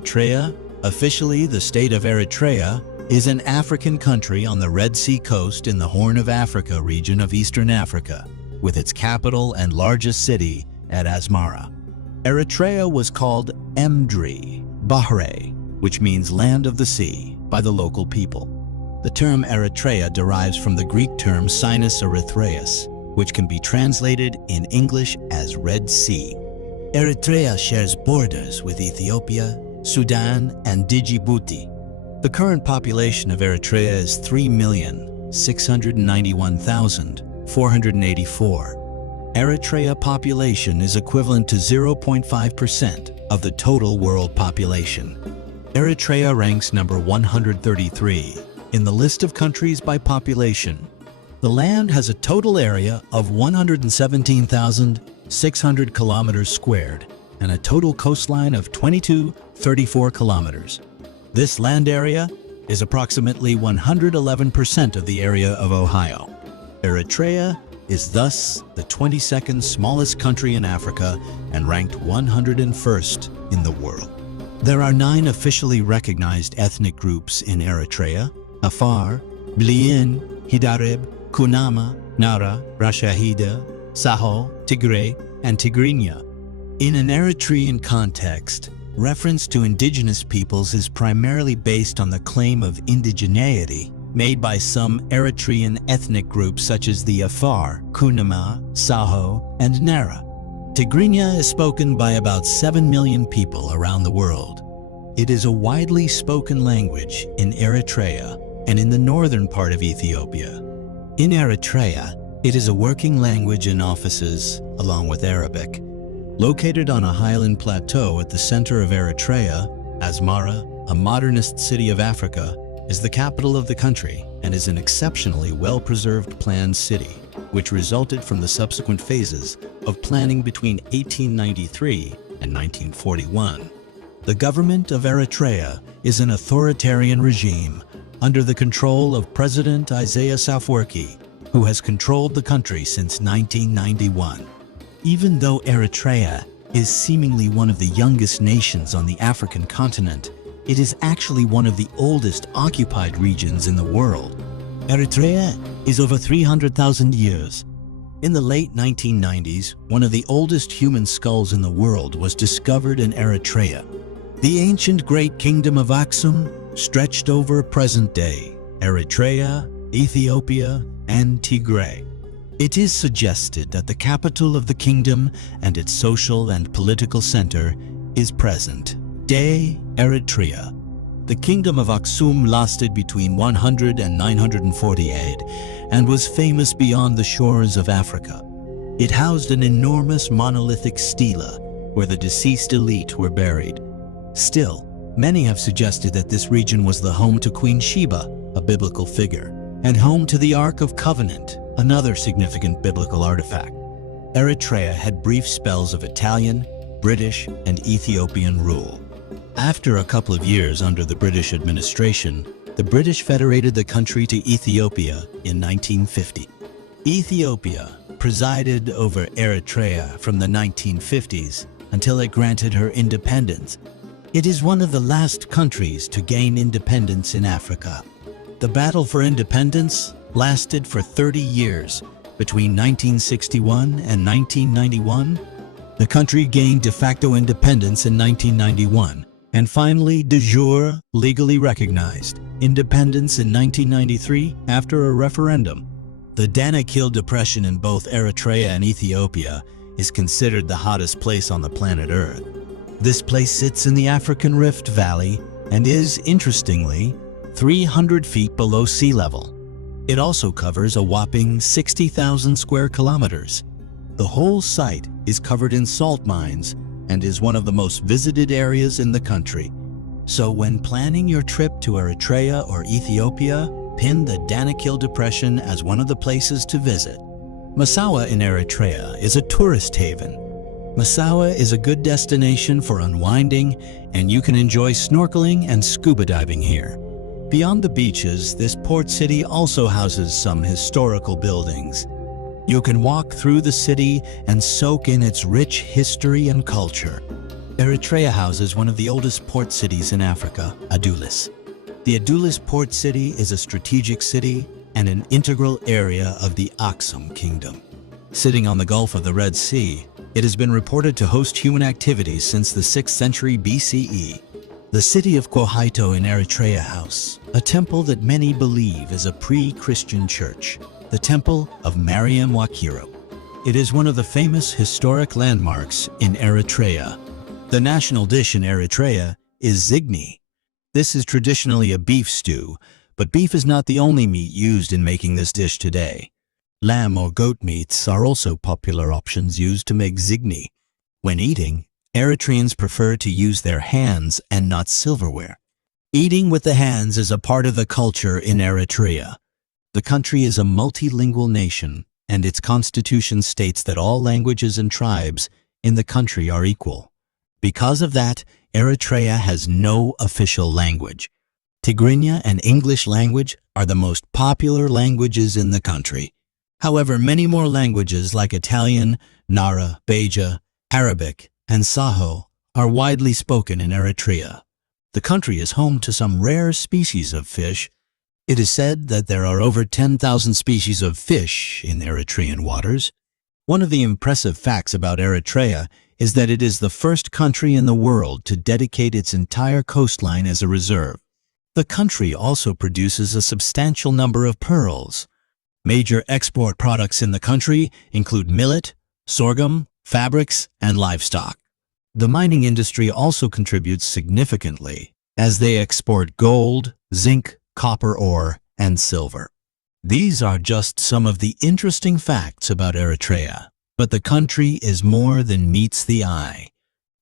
Eritrea, officially the state of Eritrea, is an African country on the Red Sea coast in the Horn of Africa region of Eastern Africa, with its capital and largest city at Asmara. Eritrea was called Emdri Bahre, which means land of the sea, by the local people. The term Eritrea derives from the Greek term Sinus Erythraeus, which can be translated in English as Red Sea. Eritrea shares borders with Ethiopia, Sudan, and Djibouti. The current population of Eritrea is 3,691,484. Eritrea population is equivalent to 0.5% of the total world population. Eritrea ranks number 133 in the list of countries by population. The land has a total area of 117,600 kilometers squared and a total coastline of 2234 kilometers. This land area is approximately 111% of the area of Ohio. Eritrea is thus the 22nd smallest country in Africa and ranked 101st in the world. There are 9 officially recognized ethnic groups in Eritrea: Afar, Blin, Hidareb, Kunama, Nara, Rashahida, Saho, Tigray, and Tigrinya. In an Eritrean context, reference to indigenous peoples is primarily based on the claim of indigeneity made by some Eritrean ethnic groups such as the Afar, Kunama, Saho, and Nara. Tigrinya is spoken by about 7 million people around the world. It is a widely spoken language in Eritrea and in the northern part of Ethiopia. In Eritrea, it is a working language in offices, along with Arabic. Located on a highland plateau at the center of Eritrea, Asmara, a modernist city of Africa, is the capital of the country and is an exceptionally well-preserved planned city, which resulted from the subsequent phases of planning between 1893 and 1941. The government of Eritrea is an authoritarian regime under the control of President Isaias Afwerki, who has controlled the country since 1991. Even though Eritrea is seemingly one of the youngest nations on the African continent, it is actually one of the oldest occupied regions in the world. Eritrea is over 300,000 years. In the late 1990s, one of the oldest human skulls in the world was discovered in Eritrea. The ancient Great Kingdom of Aksum stretched over present-day Eritrea, Ethiopia, and Tigray. It is suggested that the capital of the kingdom and its social and political center is present-day Eritrea. The kingdom of Aksum lasted between 100 and 948 and was famous beyond the shores of Africa. It housed an enormous monolithic stela where the deceased elite were buried. Still, many have suggested that this region was the home to Queen Sheba, a biblical figure, and home to the Ark of Covenant, another significant biblical artifact. Eritrea had brief spells of Italian, British, and Ethiopian rule. After a couple of years under the British administration, the British federated the country to Ethiopia in 1950. Ethiopia presided over Eritrea from the 1950s until it granted her independence. It is one of the last countries to gain independence in Africa. The battle for independence lasted for 30 years. Between 1961 and 1991, the country gained de facto independence in 1991, and finally de jure, legally recognized, independence in 1993 after a referendum. The Danakil Depression in both Eritrea and Ethiopia is considered the hottest place on the planet Earth. This place sits in the African Rift Valley and is, interestingly, 300 feet below sea level. It also covers a whopping 60,000 square kilometers. The whole site is covered in salt mines and is one of the most visited areas in the country. So when planning your trip to Eritrea or Ethiopia, pin the Danakil Depression as one of the places to visit. Massawa in Eritrea is a tourist haven. Massawa is a good destination for unwinding, and you can enjoy snorkeling and scuba diving here. Beyond the beaches, this port city also houses some historical buildings. You can walk through the city and soak in its rich history and culture. Eritrea houses one of the oldest port cities in Africa, Adulis. The Adulis port city is a strategic city and an integral area of the Aksum Kingdom. Sitting on the Gulf of the Red Sea, it has been reported to host human activities since the 6th century BCE. The city of Kwaito in Eritrea house a temple that many believe is a pre-Christian church, the Temple of Mariam Wakiro. It is one of the famous historic landmarks in Eritrea. The national dish in Eritrea is zigni. This is traditionally a beef stew, but beef is not the only meat used in making this dish today. Lamb or goat meats are also popular options used to make zigni. When eating, Eritreans prefer to use their hands and not silverware. Eating with the hands is a part of the culture in Eritrea. The country is a multilingual nation, and its constitution states that all languages and tribes in the country are equal. Because of that, Eritrea has no official language. Tigrinya and English language are the most popular languages in the country. However, many more languages like Italian, Nara, Beja, Arabic, and Saho are widely spoken in Eritrea. The country is home to some rare species of fish. It is said that there are over 10,000 species of fish in Eritrean waters. One of the impressive facts about Eritrea is that it is the first country in the world to dedicate its entire coastline as a reserve. The country also produces a substantial number of pearls. Major export products in the country include millet, sorghum, fabrics, and livestock. The mining industry also contributes significantly, as they export gold, zinc, copper ore, and silver. These are just some of the interesting facts about Eritrea, but the country is more than meets the eye.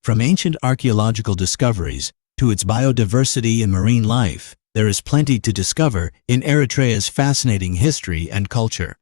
From ancient archaeological discoveries to its biodiversity and marine life, there is plenty to discover in Eritrea's fascinating history and culture.